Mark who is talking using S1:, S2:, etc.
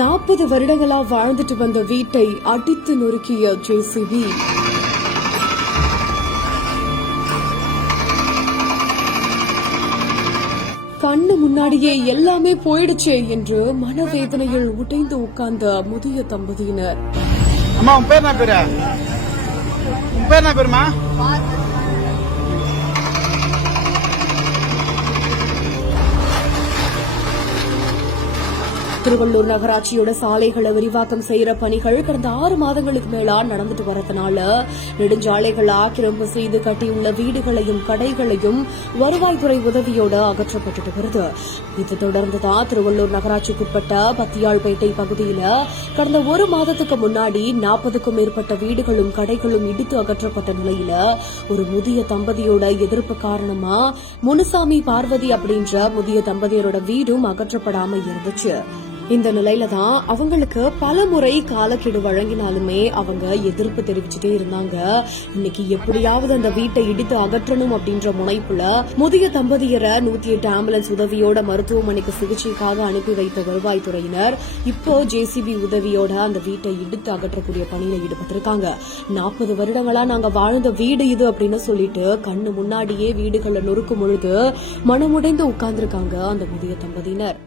S1: நாற்பது வருடங்களா வாழ்ந்துட்டு வந்த வீட்டை அடித்து நொறுக்கிய ஜேசிபி. கண்ணு முன்னாடியே எல்லாமே போயிடுச்சே என்று மனவேதனையில் உடைந்து உட்கார்ந்த முதிய தம்பதியினர்.
S2: அம்மா உன் பேர் என்ன பேரு? உன் பேர் என்ன பேருமா?
S1: திருவள்ளூர் நகராட்சியோட சாலைகளை விரிவாக்கம் செய்யற பணிகள் கடந்த ஆறு மாதங்களுக்கு மேலா நடந்துட்டு வரதுனால நெடுஞ்சாலைகள் ஆக்கிரமிப்பு செய்து கட்டியுள்ள வீடுகளையும் கடைகளையும் வருவாய்த்துறை உதவியோடு அகற்றப்பட்டுட்டு வருது. இது தொடர்ந்துதான் திருவள்ளூர் நகராட்சிக்குட்பட்ட பத்தியாள்பேட்டை பகுதியில் கடந்த ஒரு மாதத்துக்கு முன்னாடி நாற்பதுக்கும் மேற்பட்ட வீடுகளும் கடைகளும் இடித்து அகற்றப்பட்ட நிலையில ஒரு முதிய தம்பதியோட எதிர்ப்பு காரணமா முனுசாமி பார்வதி அப்படின்ற முதிய தம்பதியரோட வீடும் அகற்றப்படாம இருந்துச்சு. இந்த நிலையில தான் அவங்களுக்கு பல முறை காலக்கெடு வழங்கினாலுமே அவங்க எதிர்ப்பு தெரிவிச்சுட்டே இருந்தாங்க. இன்னைக்கு எப்படியாவது அந்த வீட்டை இடித்து அகற்றணும் அப்படின்ற முனைப்புல முதிய தம்பதியரை நூத்தி எட்டு ஆம்புலன்ஸ் உதவியோட மருத்துவமனைக்கு சிகிச்சைக்காக அனுப்பி வைத்த வருவாய்த்துறையினர் இப்போ ஜேசிபி உதவியோட அந்த வீட்டை இடித்து அகற்றக்கூடிய பணியில ஈடுபட்டிருக்காங்க. நாற்பது வருடங்களா நாங்க வாழ்ந்த வீடு இது அப்படின்னு சொல்லிட்டு கண்ணு முன்னாடியே வீடுகளை நொறுக்கும் பொழுது மனமுடைந்து உட்கார்ந்திருக்காங்க அந்த முதிய தம்பதியினர்.